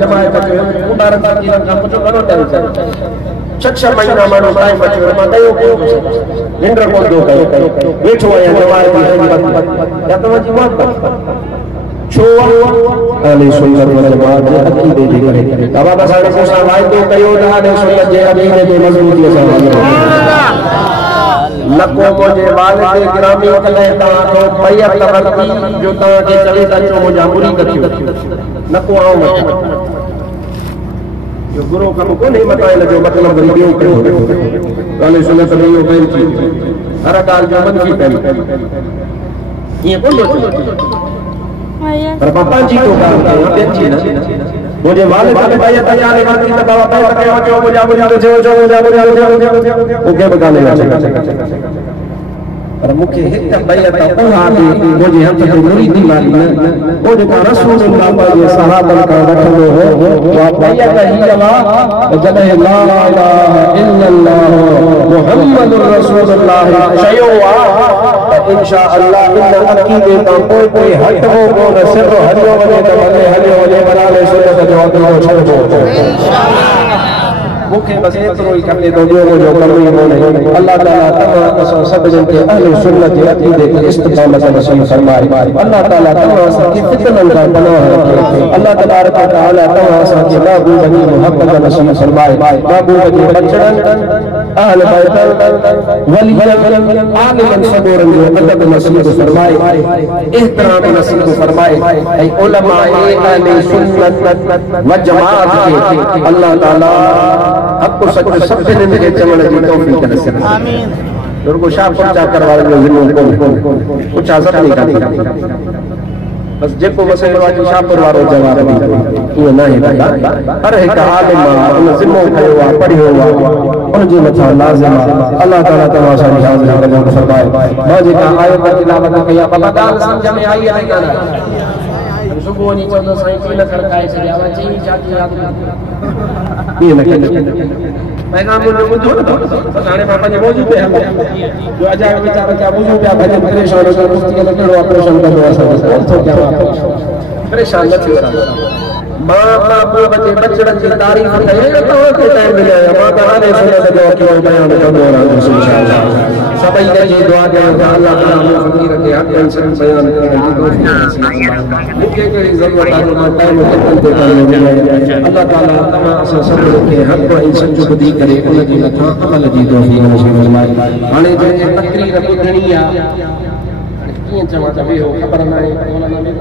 जमायत के उदाहरण की का कुछ करो टाइम छह महीना मानो टाइम बचो मातायो निंद्र को दो कयो बैठो है जमायत की या तो जी मत छो अली सुन्नत वल जमात के अकीदे जी करे बाबा बसाड़े को वायदो कयो ता अली सुन्नत जे अकीदे जे मजबूती से लको मुझे वालिद गिरामी कले ता तो बैत वरती जो ता के चले ता जो मुझा पूरी करियो नको आओ मत जो गुरु कम को नहीं बताए जो मतलब वीडियो कयो वाले सुन्नत नहीं हो गई हर गाल जो मन की पहली ये बोलो पर पापा जी को काम अच्छी ना मुझे वाले वाले भाई तैयार है बात की बाबा भाई बताओ जो मुझे ओके बगाने लगा पर मुखे हित बैत पढ़ा दी मुझे हम तो मुरीदी वाली ना ओ जो रसूलुल्लाह पाक सहाबा का रखलो हो वा बैत ही जवा जब ला इलाहा इल्लल्लाह मुहम्मदुर रसूलुल्लाह शयोवा इंशाअल्लाह इन अकीदे का कोई हट हो को न सिर हलियो वने त हलियो वने बनाले सुन्नत जो अदलो छो इंशाअल्लाह मुखे बस एतरो ही करने दो जो कमी होने अल्लाह ताला तमाम सब जन के अहले सुन्नत के अकीदे के इस्तिकामत नसीब फरमाए अल्लाह ताला तमाम सब की फितनन का पनाह रखे अल्लाह तबारक व तआला तमाम सब के महबूब की मोहब्बत नसीब फरमाए महबूब के बचड़न अहले बैत वली आलिमन सबूरन जो अदब नसीब फरमाए एहतराम नसीब फरमाए ऐ उलमा अहले सुन्नत व जमात के अल्लाह ताला आपको सच सब दिन के चमन की तौफीक नसीब आमीन दुर्गो शाह पर्चा करवा लो जिन्नो को कुछ असर नहीं करता बस जेको मसइलो वाली शाहपुर वारो जवाब ये नहीं बेटा हर एक आलिम उन जिम्मो खयो आ पढ़ियो आ उन जे मथा लाजिम अल्लाह ताला तमाशा निहाज कदम फरमाए माजी का आयत तिलावत कया बाबा गाल समझ में आई है नहीं सुबह नी चलो साईं की न करकाए से आवा चई चाची याद ये न पैगाम ने बुझो न हाणे बाबा जे मौजूद है जो अजा बेचारा क्या मौजूद है भजन परेशान हो गए मुफ्ती के केड़ो ऑपरेशन कर दो तो क्या परेशान न थियो मां बाबू बचे बचड़न की तारीफ करे तो के टाइम मिले मां बहाने सुनत जो कि बयान कंदो रहो इंशाअल्लाह सबै के दुआ के अल्लाह ताला मो फकीर के हक टेंशन बयान करने की तौफीक मुझे कोई जरूरत है तो टाइम खत्म दे कर अल्लाह ताला तमाम सब के हक को इंसान जो दी करे उन जी मथा अमल जी तौफीक नसीब फरमाए हाने जे तकरीर बुधणी आ किए चवा त वे हो खबर ना है मौलाना में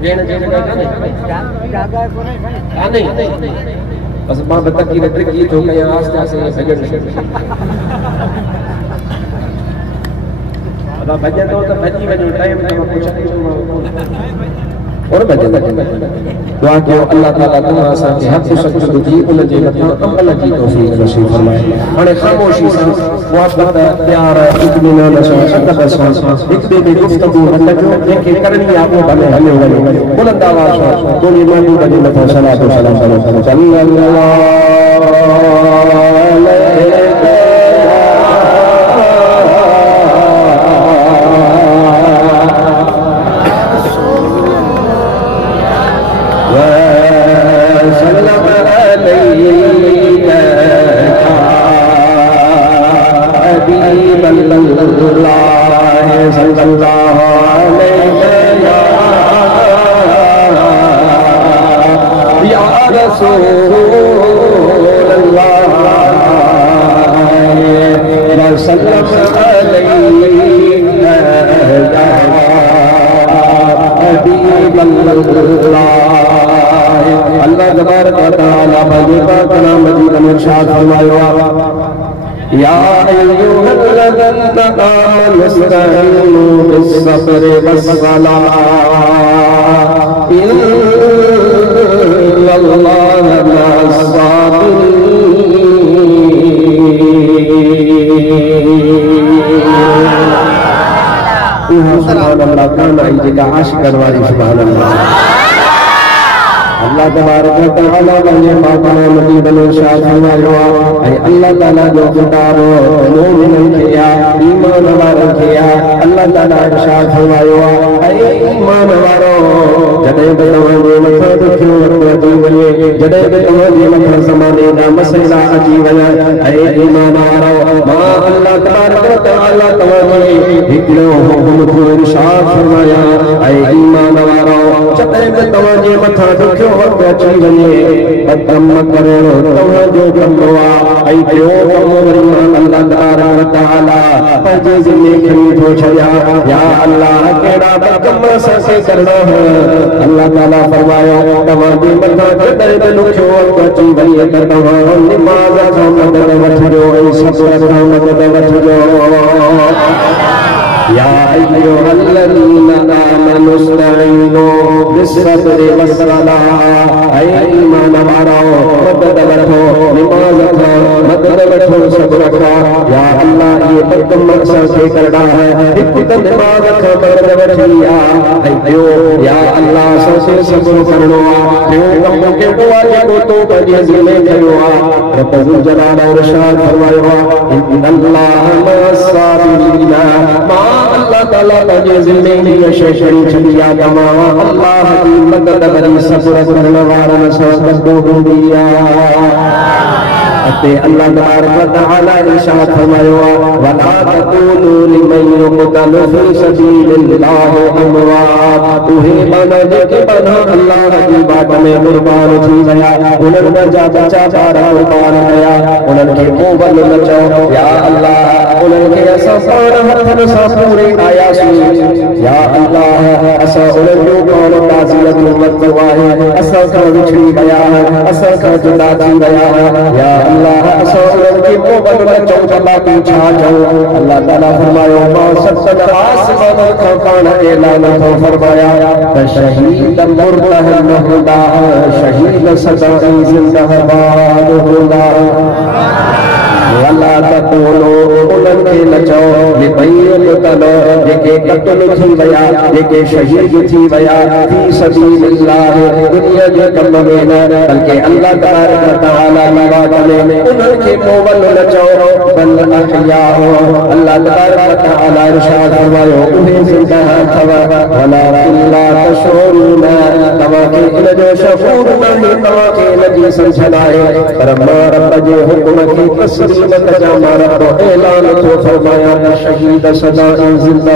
वेण जे जगह काने बस मां बतकी ने ट्रिक तो कया आस्ते आस्ते भजन अब भजन तो भजी वजो टाइम तो कुछ और भजन दुआ के अल्लाह ताला तमाम सा के हक सच दी उन जे मथा अमल की तौफीक नसीब फरमाए हाने खामोशी सा मोहब्बत प्यार इत्मीनान सा अदब सा एक बे गुफ्तगू हलजो के करनी आपो भले हले वने बुलंद आवाज सा दोनी मानी बजे मथा सलात व सलाम सल्लल्लाहु अलैहि अल्लाह तबारक व तआला बजूबा कना मजीद में इरशाद फरमायो या अय्युहल्लज़ीना आमनु इस्तईनु बिस्सब्रि वस्सलाह इन्नल्लाहा मअस-साबिरीन सुभान अल्लाह काना जेका आशिकन वाली सुभान अल्लाह अल्लाह तबारक व तआला ने माकान मजीद में इरशाद फरमायो ऐ अल्लाह ताला जो किताब मोमिन किया ईमान वाला किया अल्लाह ताला इरशाद फरमायो ऐ ईमान वालो जब जॾहिं बि तव्हांजे मथां दुखियूं अची वञे जॾहिं बि तव्हांजे मथां ज़माने जा मसइला अची वञनि ऐं ईमान वारो मां अल्लाह तबारक व तआला तव्हांखे हिकिड़ो हुकुम थियो इरशाद फरमाया ऐं ईमान वारो जॾहिं बि तव्हांजे मथां दुखियो वक़्तु अची वञे कम करणो तव्हांजो कमु आहे ऐं ॿियो कमु वरी मां अल्लाह तबारक व तआला पंहिंजे ज़िम्मे खणी थो छॾियां या अल्लाह कहिड़ा बि कम असांखे करणो है अल्लाह ताला फरमायो तव्हांजे मथां जॾहिं बि दुखियो वक़्तु अची वञे त तव्हां निमाज़ खां मदद वठिजो ऐं सब्र खां मदद वठिजो या अय्युहल्लज़ीना आमनू इस्तईनू बिस्सब्रि वस्सलाह ऐ ईमान वारो मदद वठो निमाज़ खां मदद वठो सब्र खां या अल्लाह ये कम असांखे करणा है हिकु त निमाज़ खां मदद वठी ऐं ॿियो या अल्लाह असांखे सब्र करणो आहे ॿियो कमु कहिड़ो आहे जेको तूं पंहिंजे ज़िम्मे खयो आहे रब ज़ुल जलाल इरशाद फरमायो आहे इन्नल्लाह मअस्साबिरीन अल्लाह ताला पंहिंजे ज़िम्मे हीअ शइ खणी छॾी आहे तव्हां अल्लाह जी मदद वरी सब्र करण वारनि सां गॾु हूंदी आहे अते अल्लाह तबारक व तआला इरशाद फरमायो वला तक़ूलू लिमन युक़तलु फी सबीलिल्लाहि अमवात उहे माना जेके बना अल्लाह जी बात में कुर्बान थी विया उन्हनि जा बचा ॿार कुर्बान कया उन्हनि खे मोबल न चओ या अल्लाह उन्हनि खे असां पाण हथनि सां पूरे आयासीं या अल्लाह असां उन्हनि जो कौन ताज़ियत वरितो आहे असां खां विछड़ी विया असां खां जुदा थी विया या अल्लाह असां उन्हनि खे मोबल न चओ अल्लाह तूं छा चओ अल्लाह ताला फरमायो मां सतनि आसमान खां पाण ऐलान थो फरमाया त शहीद मुर्तह न हूंदा शहीद सदाई ज़िंदाबाद हूंदा वला तक़ूलू उन्हनि खे न चओ लिमन युक़तलु जेके क़त्ल थी विया जेके शहीद थी विया फी सबीलिल्लाह दुनिया जे कम में न बल्कि अल्लाह तबारक व तआला जी बात में उन्हनि खे मोवल न चओ बल अहया अल्लाह तबारक व तआला इरशाद फरमायो उहे ज़िंदा अथव वलाकिन ला तशऊरून तव्हांखे इन जो शऊर नाहे तव्हांखे इन जी सम्झ नाहे पर मां रब जे हुकुम खे तस्लीम कजा मां रब ऐलान थो फरमाया त शहीद सदाई ज़िंदा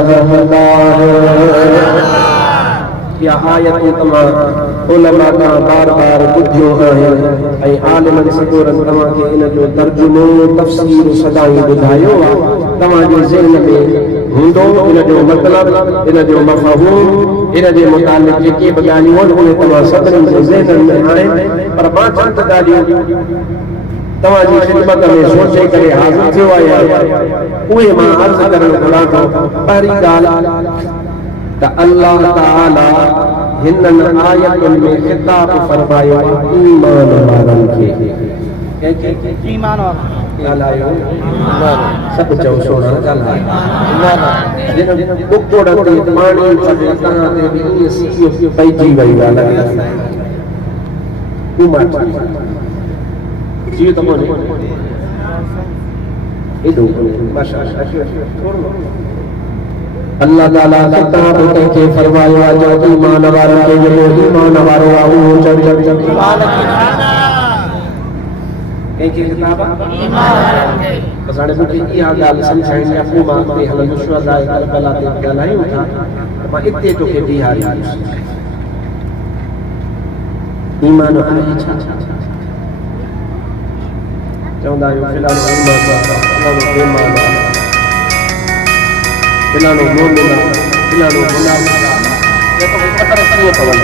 या आयत तमाम उलमा का बार-बार बुझियो आहिनि ऐं आलिमनि सदोरनि तव्हांखे इन जो तर्जुमो तफ़सीर सदाई ॿुधायो आहे तव्हांजे ज़हन में हूंदो इन जो मतिलबु इन जो मफ़हूम इन जे मुतालिक़ जेके बि ॻाल्हियूं आहिनि उहे तव्हां सभिनी जे ज़हन में आहिनि पर मां चंद ॻाल्हियूं तव्हांजी ख़िदमत में सोचे करे हाज़िर थियो आहियां उहे मां अर्ज़ करणु घुरां थो पहिरीं ॻाल्हि त अल्लाह ताला हिननि आयतुनि में ख़िताब फरमायो ईमान वारनि खे ईमान ॻाल्हायो सब चओ सोना ॻाल्हायो जिन कुकड़ ते पाणी पटे तव्हां ते बि ईअं सीओ पइजी वई ॻाल्हि जी त मोने एॾो अल्लाह ताला किताब के फरमायो आहे जो ईमान वारो के जो ईमान वारो आहे वो चढ़ ईमान के किताब ईमान वारो के असांजे मूंखे इहा ॻाल्हि सम्झाइणी आहे पोइ मां ते हलंदो शुहदा करबला ते ॻाल्हायूं था मां इते तोखे बिहारी ईमान आहे छा चवंदा आहियूं फिलहाल ईमान फिलानो मोमिना फिलानो मुनाफिक ये तो पता नहीं क्यों पवन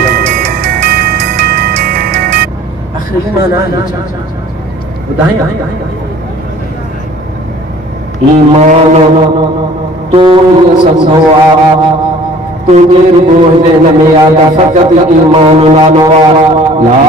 आखिर ईमान है बताएं ईमान तो समझवा तो देर बोझे न में आता फकत ईमान लानो ला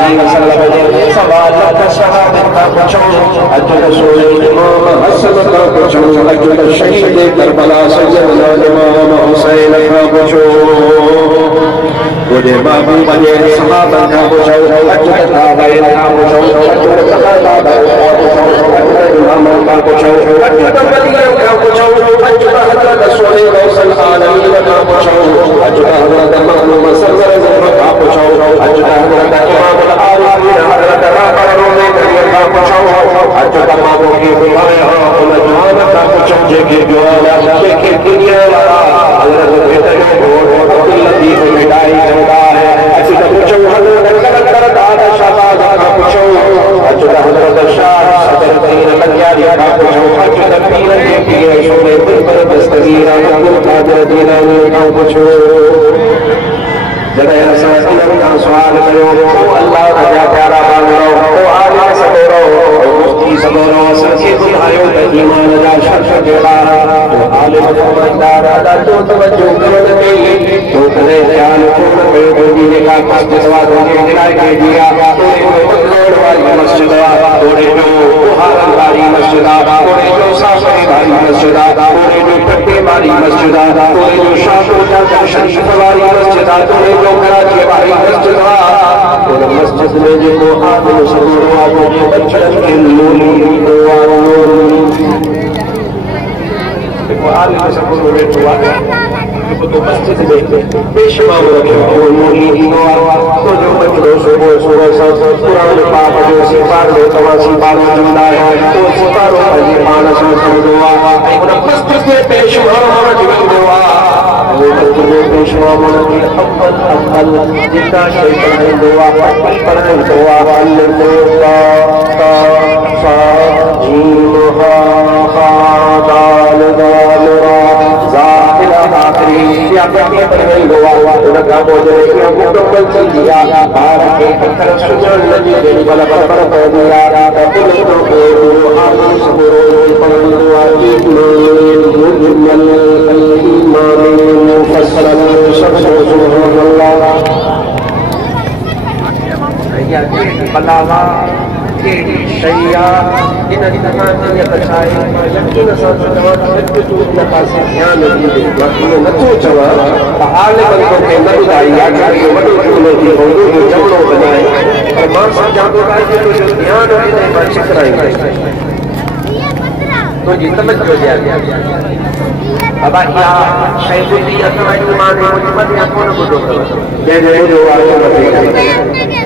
अलैहि वसल्लम ने सवाल का शहादत का पूछो अज रसूल इमाम हसन का पूछो अज शहीद करबला सैयदना इमाम हुसैन का पूछो मुझे बाबू बने सहाबा का पूछो अज ताबईन का पूछो अज सहाबा का पूछो अज इमाम का पूछो अज वलियों का पूछो अज हजरत रसूल गौसल आलमीन का पूछो अज हजरत महमूद सल्लल्लाहु अलैहि का पूछो अज हजरत इमाम आलिमीन हजरत राबरों का पूछो अज तमाम की बुलाया उलमान का पूछो जे जो के दुनिया वाला हजरत बेटे को अब्दुल्लती को मिटाई करता है अज पूछो हजरत करदार शाहबाज का पूछो अज हजरत शाह सदरुद्दीन लंजारी का पूछो अज पीर के पीर शोरे पर दस्तगीर अब्दुल कादिर जीलानी का पूछो जब ऐसा का सवाल करो अल्लाह का प्यारा मानो ओ आलिम सबरो ओ मुफ्ती सबरो सच्ची बुलायो त ईमान जा शर्त देला ओ आलिम ईमानदार अदा तो तवज्जो करो दे तो करे ख्याल पूर्ण पे जी का पास सवाल होने दिलाए के दिया तो रोड वाली मस्जिद थोड़े जो हारंगारी मस्जिद थोड़े जो साफरी वाली मस्जिद थोड़े जो पट्टे वाली मस्जिद थोड़े जो शाहपुरा शरीफ वाली मस्जिद थोड़े जो कराची वाली मस्जिद और मस्जिद में जो आदमी सबरो आदमी जो बच्चन के नूरी दुआ देखो आदमी सबरो में दुआ तो मस्जिद में पेशवा रखे वो नूरी दुआ तो जो बच्चों सुबह सुबह सब कुरान पाक जो सिफार में तवासी बार जुमला है तो सिफारों में मानस में दुआ और मस्जिद में पेशवा रखे दुआ वो मस्जिद में पेशवा के अव्वल जितना शैतान दुआ पढ़े दुआ अल्लाह ता सा जीम हा खा दाल दाल रा जाहिर आखिरी या के पढ़े दुआ उनका बोले कि मुकम्मल चल दिया बार के पत्थर सुजन लगी बल बल पर को दिया दिल को आलू सबरो पर दुआ की मुजमल ईमान मुफस्सल सब सुभान अल्लाह या बलावा के शैया इन तमाम ने बचाए यकीन साथ जवाब से तो न पासे ध्यान दे बाकी न तो चवा हाल बंदों के न बुझाई या के वडो चुनो की होंगे जो जबड़ो बनाए और मां सब जादू का जो ध्यान है बच कराएंगे तो जी समझ हो जाएगा अब या शैखुद्दीन अतवाई मान मुजमत या कौन बुझो जय जय जो आगे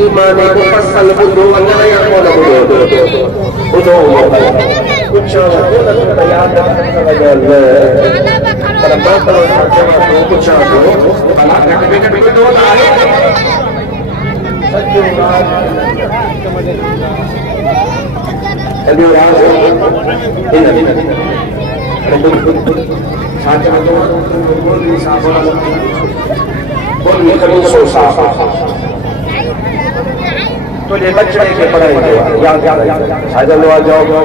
ईमान मुफस्सल बुद्धो अल्लाह या कौन बुद्धो कुछ याद पर बात करो कुछ अल्लाह का बेटे दो आए सच्चे अभी राज इन साथ बोल साहब बोल करो सो साहब तुझे बचने के पढ़ाएंगे याद शायद जाओ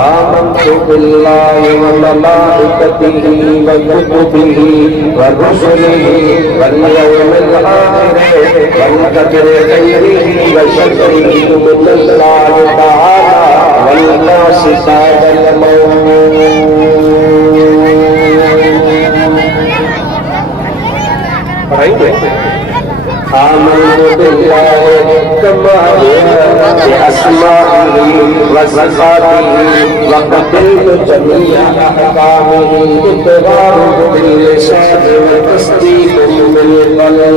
आमन्तु बिल्लाहि व मलाइकतिही व कुतुबिही व रुसुलिही वल यौमिल आखिर वल कदरि खैरिही व शर्रिही मिनल्लाहि तआला वल नासि सादल मौत पढ़ाएंगे आमन्तु बिल्लाहि अस्माइही व सिफातिही व क़बिलतु जमीअ अहकामिही इक़रारु बिल्लिसान व तस्दीक़ु बिल क़ल्ब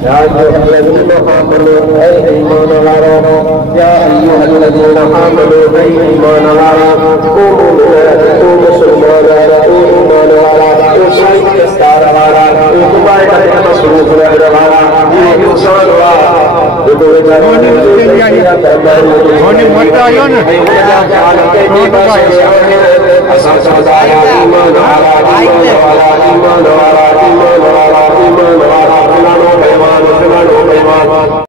या अय्युहल्लज़ीना आमनू ऐ ईमान वालों या अय्युहल्लज़ीना आमनू ऐ ईमान वालों ओ मुसलमान ओ ईमान वाला ओ शायद दस्तार वाला ओ दुआए का मसरूफ रहने वाला ये इंसान वाला वो होने मरता आयो ना असा सदाया ईमान वाला ईमान वाला ईमान वाला ईमान वाला ईमान वाला